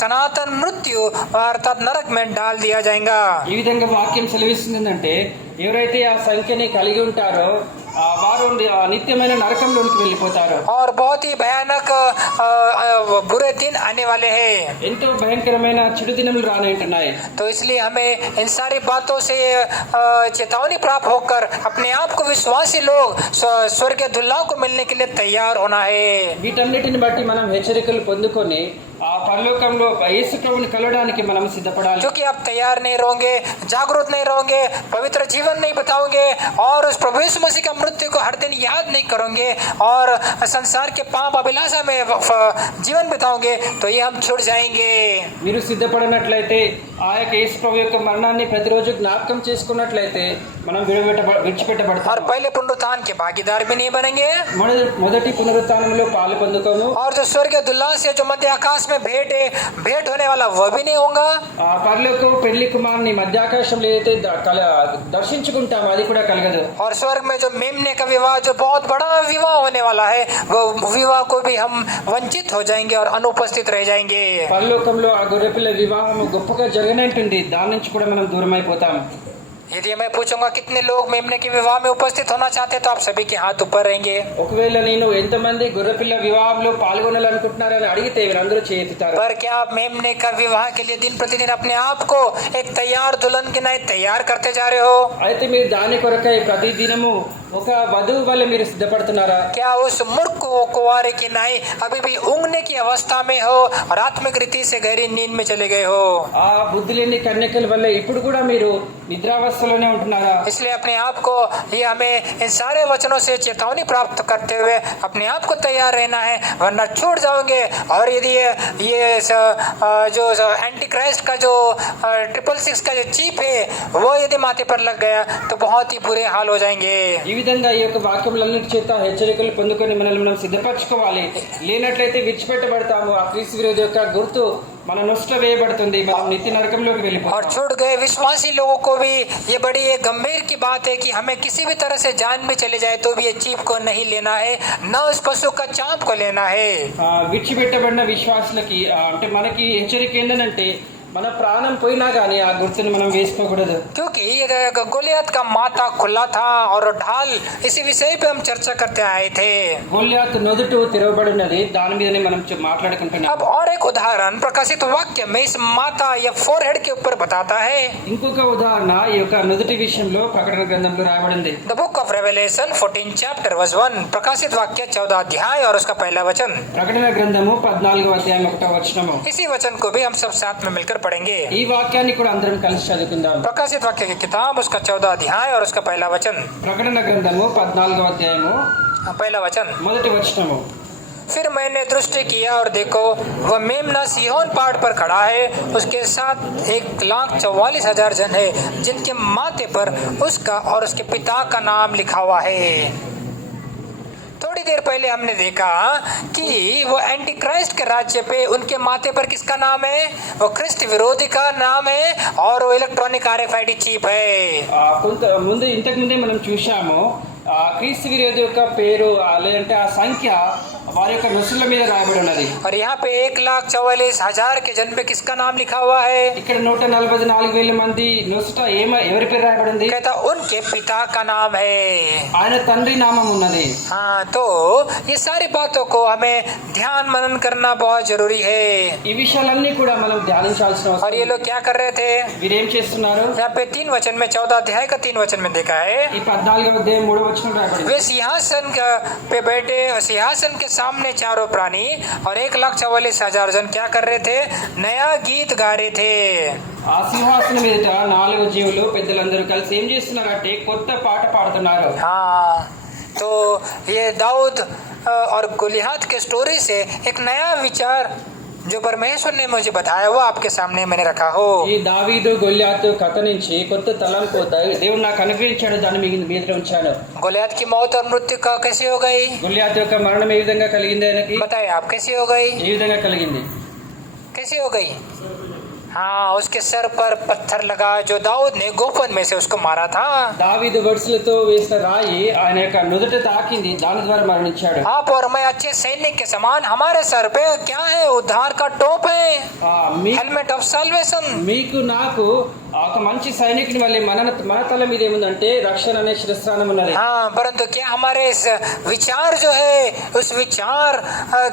सनातन मृत्यु अर्थात नरक में डाल दिया जाएगा। ఈ విధంగా వాక్యం సెలవిస్తుందంటే ఎవరైతే ఆ సంఖ్యని కలిగి ఉంటారో వారు నిత్యమైన నరకంలోనికి వెళ్ళిపోతారు. और बहुत ही भयानक बुरे दिन आने वाले हैं। ఎంతో భయంకరమైన చెడు దినములు రానుంటున్నాయి. तो इसलिए हमें इन सारी बातों से चेतावनी प्राप्त होकर अपने आप को विश्वासी लोग स्वर्गीय दुल्हा को मिलने के लिए तैयार होना है। వీటన్నిటిని బట్టి మనం హెచ్చరికలు పొందుకొని ఆ పరలోకంలో యేసు ప్రభుని కలవడానికి మనం సిద్ధపడాలి. क्योंकि आप तैयार नहीं रहोगे, जागरूक नहीं रहोगे, पवित्र जीवन नहीं बताओगे, और उस प्रभु यीशु मसीह का मृत्यु को हर दिन याद नहीं करोगे, और संसार के पाप अभिलाषा में जीवन बिताओगे, तो ये हम छूट जाएंगे। మీరు సిద్ధపడినట్లయితే ఆ యొక్క యేసు ప్రభు యొక్క మరణాన్ని ప్రతిరోజు జ్ఞాపకం చేసుకున్నట్లయితే మనం విడిచిపెట్టబడతాం. और पहले पुनरुत्थान के भागीदार भी नहीं बनेंगे, మొదటి పునరుత్థానంలో పాలు పొందుకోము. और जो स्वर्गीय दुल्हा से जो मध्य आकाश में भेंट होने वाला वह भी नहीं होगा। పరలోకం పెళ్లి కుమారుని మధ్యాకాశంలో ఏదైతే దర్శించుకుంటామో అది కూడా కలగదు. और स्वर्ग में जो मेमने का विवाह, जो बहुत बड़ा विवाह होने वाला है, वो विवाह को भी हम वंचित हो जाएंगे और अनुपस्थित रह जाएंगे। పరలోకంలో ఆ గొర్రెపిల్ల వివాహం గొప్పగా జరగనంటుంది, దాని నుంచి కూడా మనం దూరం అయిపోతాం. यदि मैं पूछूंगा कितने लोग मेमने के विवाह में उपस्थित होना चाहते हैं, तो आप सभी के हाथ ऊपर रहेंगे। ఒకవేళ నేను ఎంతమంది గొర్రెపిల్ల వివాహంలో పాల్గొనాలనుకుంటున్నారని అడిగితే వీరందరూ చేతుతారు. पर क्या आप मेमने का विवाह के लिए दिन प्रतिदिन अपने आप को एक तैयार दुल्हन के नए तैयार करते जा रहे हो? అయితే మీరు దాని కొరకై ప్రతి దినము ఒక వధువు వల్ల మీరు సిద్ధపడుతున్నారా? क्या उस मूर्ख कुंवारे की नाई अभी भी ऊँघने की अवस्था में हो और आत्मिक रीति से गहरी नींद में चले गए हो? ఆ బుద్ధి లేని కన్యకల వల్ల ఇప్పుడు కూడా మీరు నిద్రావస్థలోనే ఉంటున్నారా? इसलिए अपने आप को ये हमें इन सारे वचनों से चेतावनी प्राप्त करते हुए अपने आप को तैयार रहना है, वरना छूट जाओगे। और यदि ये जो एंटी क्राइस्ट का जो 666 का जो चीप है वो यदि माथे पर लग गया तो बहुत ही बुरे हाल हो जाएंगे। ఈ విధంగా ఈ యొక్క వాక్యములన్నిటి చేత హెచ్చరికలు పొందుకొని మనల్ని మనం సిద్ధపరచుకోవాలి. లేనట్లయితే విడిచిపెట్టబడతాము. ఆ క్రీస్తు విరోధి యొక్క గుర్తు మన నొష్ట వేయబడుతుంది, మనం నిత్య నరకంలోకి और వెళ్ళిపోతాం. छूट गए विश्वासी लोगों को भी ये बड़ी एक गंभीर की बात है कि हमें किसी भी तरह से जान में चले जाए तो भी ये चीप को नहीं लेना है, न उस पशु का चांप को लेना है। విడిచిపెట్టబడిన విశ్వాసులకి అంటే మనకి హెచ్చరిక ఏంటంటే మన ప్రాణం పోయినా కానీ ఆ గుర్తుని మనం వేసుకోకూడదు. क्योंकि गोलियत का माथा खुला था और ढाल, इसी विषय पे हम चर्चा करते आए थे। గొల్యాతు నొదుటు తెరవబడినది, దాని మీదనే మనం మాట్లాడుకుంటున్నాం. अब और एक उदाहरण प्रकाशित वाक्य में इस माथा या फोरहेड के ऊपर बताता है। ఇంకొక ఉదాహరణ ఈ యొక్క నుదుటి విషయంలో ప్రకటన గ్రంథంలో రాయబడింది. The book of Revelation 14 chapter verse 1, प्रकाशित वाक्य 14 अध्याय और उसका पहला वचन। ప్రకటన గ్రంథము 14వ అధ్యాయం 1వ వచనము. इसी वचन को भी हम सब साथ में मिलकर पढ़ेंगे। ఈ వాక్యాన్ని కూడా అందరం కలిసి చదువుకుందాం. प्रकाशित वाक्य की किताब उसका 14 अध्याय और उसका पहला वचन। ప్రకటన గ్రంథము 14వ అధ్యాయము पहला वचन। మొదటి వచనము. फिर मैंने दृष्टि किया और देखो वह मेमना सिहोन पहाड़ पर खड़ा है, उसके साथ 1,44,000 जन है जिनके माथे पर उसका और उसके पिता का नाम लिखा हुआ है। थोड़ी देर पहले हमने देखा कि वो एंटी क्राइस्ट के राज्य पे उनके माथे पर किसका नाम है? वो क्रिस्ट विरोधी का नाम है और वो इलेक्ट्रॉनिक RFID चीप है। కొంత ముందు ఇంతకు ముందే మనం చూశాము ఆ క్రీస్తు విరోధి యొక్క పేరు లేదంటే ఆ సంఖ్య వారి యొక్క నొసుల మీద రాయబడి ఉన్నది. और यहाँ पे 1,44,000 के जन पे किसका नाम लिखा हुआ है? ఇక్కడ 144,000 మంది నొసుట ఎవరి పేరు రాయబడి ఉంది? कहता उनके पिता का नाम है। ఆయన తండ్రి నామం ఉన్నది. हाँ, तो ये सारी बातों को हमें ध्यान मनन करना बहुत जरूरी है। ఈ విషయాలన్నీ కూడా మనం ధ్యానించాల్సిన और అవసరం ये ఉంది. लोग क्या कर रहे थे? వీరేం చేస్తున్నారు? यहाँ पे 3 वचन में 14 अध्याय का 3 वचन में देखा है। ఈ 14వ అధ్యాయం 3వ వచనం రాయబడింది. वे सिंहासन पे बैठे, सिंहासन के सामने चारों प्राणी और 1,44,000 जन क्या कर रहे थे? नया गीत गा रहे थे। ఆ సింహాసనం మీద 4 జీవులు పెద్దలందరూ కలిసి ఏం చేస్తున్నారంటే కొత్త పాట పాడుతున్నారు. हाँ, तो ये दाऊद और गोलियत के स्टोरी से एक नया विचार जो परमेश्वर ने मुझे बताया वो आपके सामने मैंने रखा हो। ఈ దావీదు గొల్యాతు కథ నుంచి కొత్త తలంపు దేవుడు నాకు అనుగ్రహించాడు, దాన్ని మీ మీద ఉంచాను. गोलियत की मौत और मृत्यु का कैसे हो गई? గొల్యాతు యొక్క మరణం ఏ విధంగా కలిగింది? ఆయనకి बताए आप कैसे हो गई? ఏ విధంగా కలిగింది? कैसे हो गई? हाँ, उसके सर पर पत्थर लगा जो दाऊद ने गोफन में से उसको मारा था। దావీదు గొడుసులతో వేసిన రాయి ఆయన యొక్క నుదుట తాకింది, దాని ద్వారా మరణించాడు. आप और मैं अच्छे सैनिक के समान हमारे सर पे क्या है? उद्धार का टोप है, हेलमेट ऑफ साल्वेशन। మీకు నాకు ఒక మంచి సైనికుని వల్లే మన తల మీద ఏముందంటే రక్షణ అనే శిరస్త్రాణం ఉన్నది. हाँ, परंतु क्या हमारे इस विचार जो है उस विचार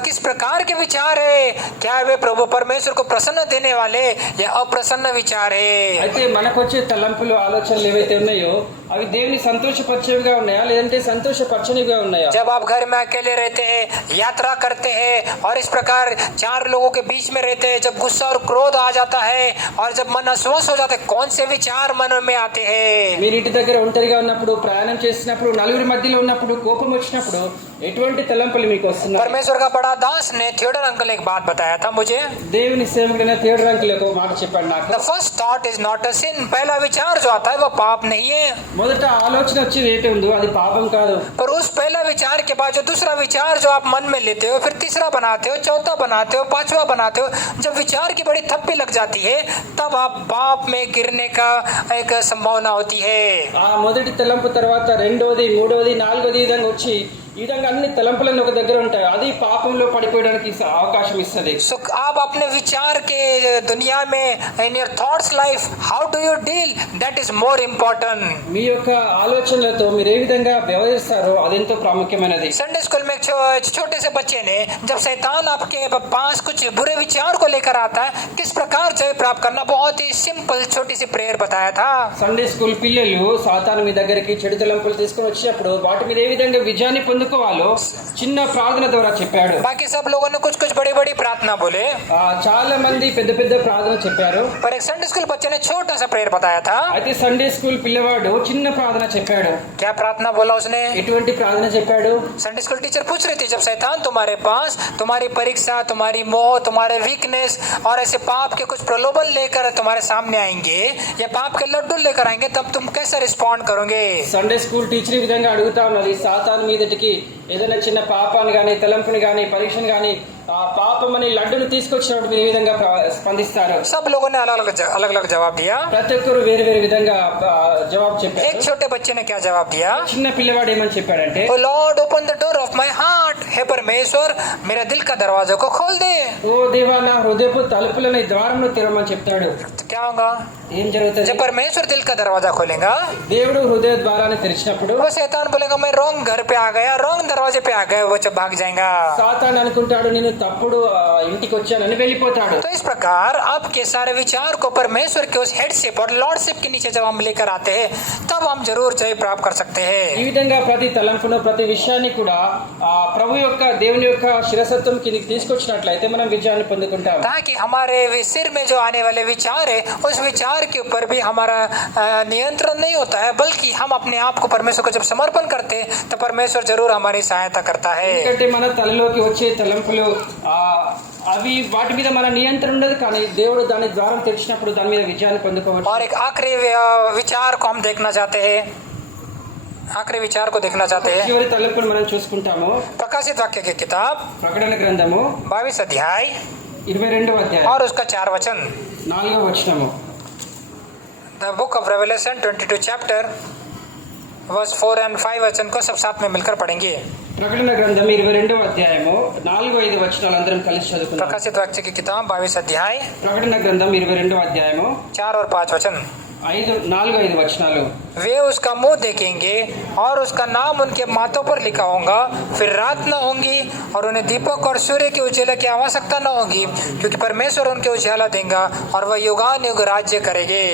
किस प्रकार के विचार है? क्या वे प्रभु परमेश्वर को प्रसन्न देने वाले या अप्रसन्न विचार है? అయితే మనకు వచ్చే తలంపులు ఆలోచనలు ఏవైతే ఉన్నాయో అవి దేవుని సంతోషపరిచేవిగా ఉన్నాయా లేదంటే సంతోషపరచనివిగా ఉన్నాయా? जब आप घर में अकेले रहते हैं, यात्रा करते हैं और इस प्रकार 4 लोगों के बीच में रहते हैं, जब गुस्सा और क्रोध आ जाता है और जब मन अस्वस्थ हो जाता है, कौन से विचार मन में आते हैं? మీరు ఇంటి దగ్గర ఒంటరిగా ఉన్నప్పుడు, ప్రయాణం చేసినప్పుడు, నలుగురి మధ్యలో ఉన్నప్పుడు, కోపం వచ్చినప్పుడు ఎటువంటి తలంపులు మీకు వస్తున్నాయి? परमेश्वर का बड़ा दास ने थियोडर अंकल एक बात बताया था मुझे। దేవుని సేవకుడైన థియోడర్ అంకుల్ ఒక మాట చెప్పాడు నాకు. The first thought is not a sin। पहला विचार जो आता है वो पाप नहीं है। మొదట ఆలోచన వచ్చేది ఏంటి ఉందో అది పాపం కాదు. पर उस पहला विचार के बाद जो दूसरा विचार जो आप मन में लेते हो, फिर तीसरा बनाते हो, चौथा बनाते हो, 5वां बनाते हो, जब विचार की बड़ी थप्पी लग जाती है तब आप पाप में गिरने का एक संभावना होती है। ఆ మొదటి తలంపు తర్వాత రెండోది, మూడోది, నాలుగోది విధంగా వచ్చి ఈ విధంగా అన్ని తలంపులన్నీ ఒక దగ్గర ఉంటాయి. అది పాపంలో పడిపోయడానికి అవకాశం ఇస్తుంది. So आप अपने विचार के दुनिया में in your thoughts life how do you deal, that is more important. మీ యొక్క ఆలోచనలతో మీరు ఏ విధంగా వ్యవహరిస్తారో అదెంతో ప్రాముఖ్యమైనది. संडे स्कूल में छोटे से बच्चे ने जब शैतान आपके पास कुछ बुरे विचार को लेकर आता है, किस प्रकार जय प्राप्त करना, बहुत ही सिंपल छोटी सी प्रेयर बताया था. సండే స్కూల్ పిల్లలు సాతాను మీ దగ్గరికి చెడు తలంపులు తీసుకొని వచ్చినప్పుడు వాటి మీద ఏ విధంగా విజయాన్ని పొందుకోవాలో చిన్న ప్రార్థన ద్వారా చెప్పాడు. बाकी सब लोगों ने कुछ कुछ बड़ी बड़ी प्रार्थना बोले, చాలా మంది పెద్ద పెద్ద ప్రార్థన చెప్పారు. पर एक संडे स्कूल बच्चे ने छोटा सा प्रेयर बताया था. అయితే సండే స్కూల్ పిల్లవాడు చిన్న ప్రార్థన చెప్పాడు. क्या प्रार्थना बोला उसने? ఎటువంటి ప్రార్థన చెప్పాడు? संडे स्कूल टीचर पूछ रही थी, जब शैतान तुम्हारे पास तुम्हारी परीक्षा, तुम्हारी मोह, तुम्हारे वीकनेस और ऐसे पाप के कुछ प्रलोभन लेकर तुम्हारे सामने आएंगे या पाप के लड्डू लेकर आएंगे, तब तुम कैसे रिस्पॉन्ड करोगे? సండే స్కూల్ టీచర్ ఈ విధంగా అడుగుతా ఉన్నది, సాతాను మీదటికి ఏదైనా చిన్న పాపాన్ని కానీ తలంపుని కానీ పరీక్షను కానీ ఆ పాపం అని లడ్డును తీసుకొచ్చినప్పుడు మీరు ఏ విధంగా స్పందిస్తారు? सब लोगों ने अलग अलग जवाब दिया. ప్రతి ఒక్కరు వేరు వేరు విధంగా జవాబు एक చెప్పారు. छोटे बच्चे ने क्या जवाब दिया? చిన్న పిల్లవాడు ఏమని చెప్పాడంటే, O lord open the door of my heart, हे परमेश्वर मेरे दिल का दरवाजा को खोल दे. ఓ దేవా నా హృదయపు తలుపులని ద్వారంను తెరవమని చెప్తాడు. तो क्या होगा? ఏం జరుగుతుంది? जब परमेश्वर दिल का दरवाजा खोलेगा, దేవుడు హృదయ ద్వారాన్ని తెరిచినప్పుడు वो शैतान बोलेगा मैं रॉन्ग घर पे आ गया, रॉन्ग दरवाजे पे आ गया, वो जब भाग जाएगा. సాతాను అనుకుంటాడు నేను తప్పుడు ఇంటికి వచ్చానని వెళ్ళిపోతాడు. तो इस प्रकार आपके सारे विचार को परमेश्वर के उस हेडशिप और लॉर्डशिप के नीचे जब हम लेकर आते हैं, तब हम जरूर जय प्राप्त कर सकते ఈ हैं. విధంగా ప్రతి తలంపును ప్రతి విషయాన్ని కూడా ఆ ప్రభు యొక్క దేవుని యొక్క శిరసత్వం కిందకి తీసుకొచ్చినట్లయితే మనం విజయాన్ని పొందుకుంటాం. ताकि हमारे सिर में जो आने वाले विचार है, उस विचार के ऊपर भी हमारा नियंत्रण नहीं होता है, बल्कि हम अपने आप को परमेश्वर को जब समर्पण करते हैं, तो परमेश्वर जरूर हमारी सहायता करता है. ఎందుకంటే మన తలలోకి వచ్చే తలంపులు అవి వాటి మీద మన నియంత్రణ ఉండదు, కానీ దేవుడు దాని ద్వారం తెరిచినప్పుడు దాని మీద విజయాన్ని పొందుకోవచ్చు. और एक आखिरी विचार को हम देखना चाहते हैं, आखिरी विचार को देखना चाहते हैं. చివరి తలంపును మనం చూసుకుంటాము. प्रकाशित वाक्य की किताब ప్రకటన గ్రంథము 22 अध्याय 22వ అధ్యాయం और उसका 4 वचन. 4వ వచనము. The book of Revelation 22 chapter verse 4 and 5 वचन को सब साथ में मिलकर पढ़ेंगे. ప్రకటన గ్రంథం 22వ అధ్యాయము 4-5 వచనాలు అందరం కలిసి చదువుకుందాం. प्रकाशित वाक्य की किताब 22 अध्याय ప్రకటన గ్రంథం 22వ అధ్యాయము 4 और 5 वचन. 4-5 वचनाలు. वे उसका मुंह देखेंगे और उसका नाम उनके माथों पर लिखा होगा, फिर रात न होंगी और उन्हें दीपक और सूर्य के उजाले की आवश्यकता न होगी, क्योंकि परमेश्वर उनके उजाला देगा और वह युगान युग राज्य करेंगे.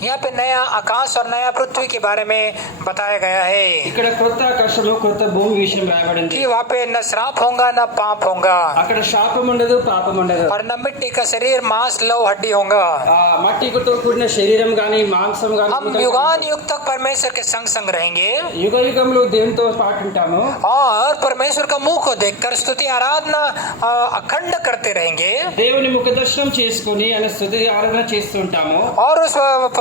यहाँ पे नया आकाश और नया पृथ्वी के बारे में बताया गया है ఇక్కడ కొత్త ఆకాశము కొత్త భూమి విషయం రాయబడింది. कि वहाँ पे न श्राप होगा न पाप होगा, అక్కడ శాపం ఉండదు, పాపం ఉండదు. और न मिट्टी का शरीर मांस लव हड्डी होगा. మట్టితో కూడిన శరీరం గాని మాంసం గాని हम युगान युग तक परमेश्वर के संग संग रहेंगे యుగ యుగంలో దేవునితో పాటు ఉంటాము. और परमेश्वर का मुख को देखकर स्तुति आराधना अखंड करते रहेंगे. దేవుని ముఖ దర్శనం చేసుకొని ఆయన స్తుతి ఆరాధన చేస్తుంటాము. और उस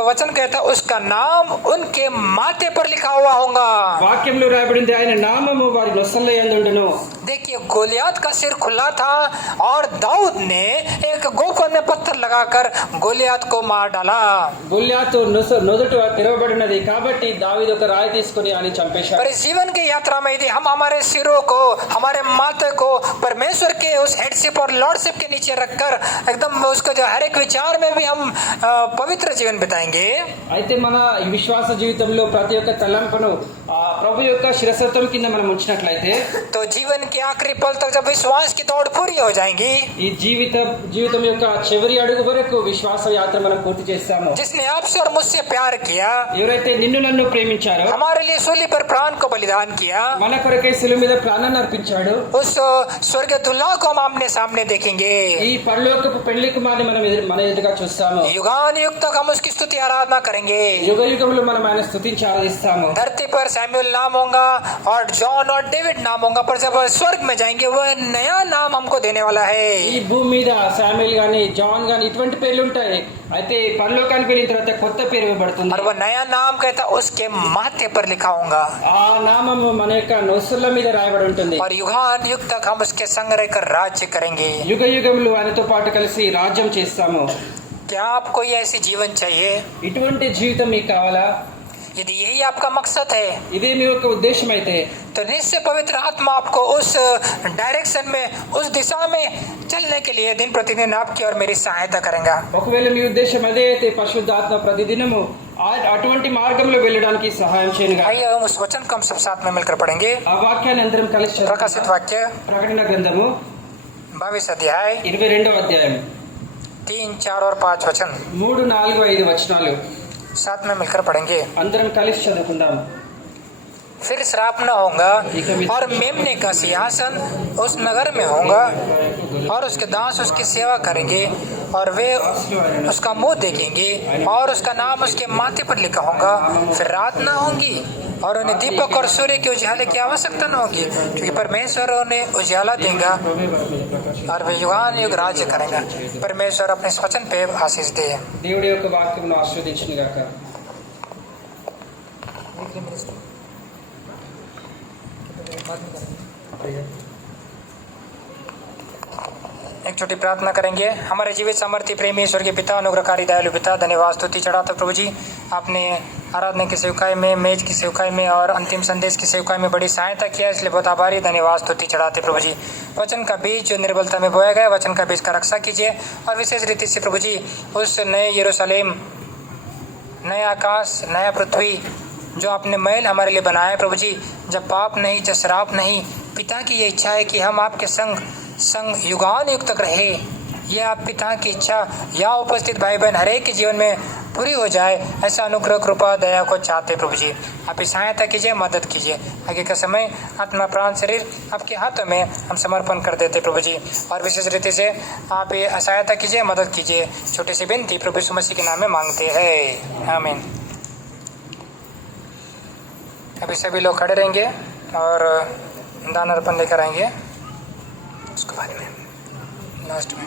वचन कहता उसका नाम उनके माथे पर लिखा हुआ होगा. వాక్యంలో రాయబడింది ఆయన నామము వారి నొసల యందు ఉండును. देखिए गोलियत का सिर खुला था और दाऊद ने एक गोफन में पत्थर लगाकर गोलियत को मार डाला. గొల్యాతు నొదట తెరవబడినది కాబట్టి దావీదు ఒక రాయి తీసుకొని ఆయన చంపేశాడు. पर इस जीवन की यात्रा में यदि हम हमारे सिरों को, हमारे माथे को परमेश्वर के उस हेडशिप और लॉर्डशिप के नीचे रखकर एकदम उसको जो हर एक विचार में भी हम पवित्र जीवन बिताएंगे. అయితే మన ఈ విశ్వాస జీవితంలో ప్రతి ఒక్క తలంపును ప్రభు యొక్క శిరసత్వం కింద మనం ఉంచినట్లయితే तो जीवन के आखिरी पल तक जब विश्वास की दौड़ पूरी हो जाएंगी, ఈ జీవితం యొక్క చివరి అడుగు వరకు విశ్వాస యాత్ర మనం పూర్తి చేస్తాము. जिसने आपसे और मुझसे प्यार किया, ఎవరైతే నిన్ను నన్ను ప్రేమించారో, हमारे लिए सूली पर प्राण को बलिदान किया, మన కొరకై శిలువ మీద ప్రాణాన్ని అర్పించాడు, उस स्वर्गीय दुल्हा को हम आमने सामने देखेंगे. ఈ పరలోకపు పెళ్లి కుమారుని మనం మన ఎదురుగా చూస్తాము. युगान युग तक हम उसकी स्तुति आराधना करेंगे. యుగ యుగంలో మనం ఆయన స్తుతించి ఆరాధిస్తాము. धरती पर सैमुएल नाम होगा और जॉन और डेविड नाम होगा, पर जब स्वर्ग में जाएंगे वह नया नाम हमको देने वाला है. ఈ భూమి మీద శామ్యూయల్ గాని జాన్ గాని ఇటువంటి పేర్లు ఉంటాయి. అయితే పరలోకానికి వెళ్ళిన తర్వాత కొత్త పేరు ఇవ్వబడుతుంది. और वह नया नाम कहता उसके माथे पर लिखा होगा. ఆ నామము మన యొక్క నొసల మీద రాయబడి ఉంటుంది. और युगान युग तक हम उसके संग रहकर राज्य करेंगे. యుగ యుగంలో ఆయనతో పాటు కలిసి రాజ్యం చేస్తాము. क्या आपको ये ऐसी जीवन चाहिए? ఇటువంటి జీవితం మీకు కావాలా? यदि यही आपका मकसद है ఇదే మీ యొక్క ఉద్దేశం అయితే तो निश्चय पवित्र आत्मा आपको उस डायरेक्शन में, उस दिशा में चलने के लिए दिन प्रतिदिन आपकी और मेरी सहायता करेगा। ఒకవేళ మీ ఉద్దేశం అదే అయితే పరిశుద్ధాత్మ ప్రతిదినము అటువంటి మార్గంలో వెళ్ళడానికి సహాయం చేయనుగా। आइए हम उस वचन को हम सब साथ में मिलकर पढ़ेंगे। ఆ వాక్యాన్ని అందరం కలిసి చదువుకుందాం। प्रकाशित वाक्य ప్రకటన గ్రంథము 22 अध्याय 22వ అధ్యాయం 3, 4 और 5 वचन 3, 4, 5 వచనాలు साथ में मिलकर पढ़ेंगे। అందరం కలిసి చదువుకుందాం। फिर श्राप न होगा और मेमने का सिंहासन उस नगर में होगा और उसके दास उसकी सेवा करेंगे और वे उसका मुंह देखेंगे और उसका नाम उसके माथे पर लिखा होगा। फिर रात न होगी और उन्हें दीपक और सूर्य के उजाले की आवश्यकता न होगी, क्योंकि परमेश्वर उन्हें उजाला देगा और वे युगान युग राज्य करेंगे। परमेश्वर अपने वचन पे आशीष दे। దేవుడి యొక్క వాక్యమును ఆశీర్వదించును గాక। एक छोटी प्रार्थना करेंगे। हमारे जीवित सामर्थ्य प्रेमी ईश्वर के पिता, अनुग्रहकारी दयालु पिता, धन्यवाद स्तुति चढ़ाता प्रभु जी। आपने आराधना की सेवकाई में, मेज की सेवकाई में और अंतिम संदेश की सेवकाई में बड़ी सहायता किया, इसलिए बहुत आभारी, धन्यवाद स्तुति चढ़ाते प्रभु जी। वचन का बीज जो निर्बलता में बोया गया, वचन का बीज का रक्षा कीजिए और विशेष रीति से प्रभु जी उस नए यरूशलेम, नया आकाश, नया पृथ्वी जो आपने महल हमारे लिए बनाया है प्रभु जी, जब पाप नहीं, जब शराब नहीं, पिता की ये इच्छा है कि हम आपके संग युगान युग तक रहे। यह आप पिता की इच्छा यहाँ उपस्थित भाई बहन हरेक के जीवन में पूरी हो जाए, ऐसा अनुग्रह कृपा दया को चाहते प्रभु जी। आप इस सहायता कीजिए, मदद कीजिए। आगे का समय आत्मा प्राण शरीर आपके हाथों में हम समर्पण कर देते प्रभु जी, और विशेष रीति से आप ये सहायता कीजिए, मदद कीजिए। छोटी सी विनती प्रभु यीशु मसीह के नाम में मांगते हैं, आमीन। अभी सभी लोग खड़े रहेंगे और दान अर्पण लेकर आएंगे उसके बाद में लास्ट में।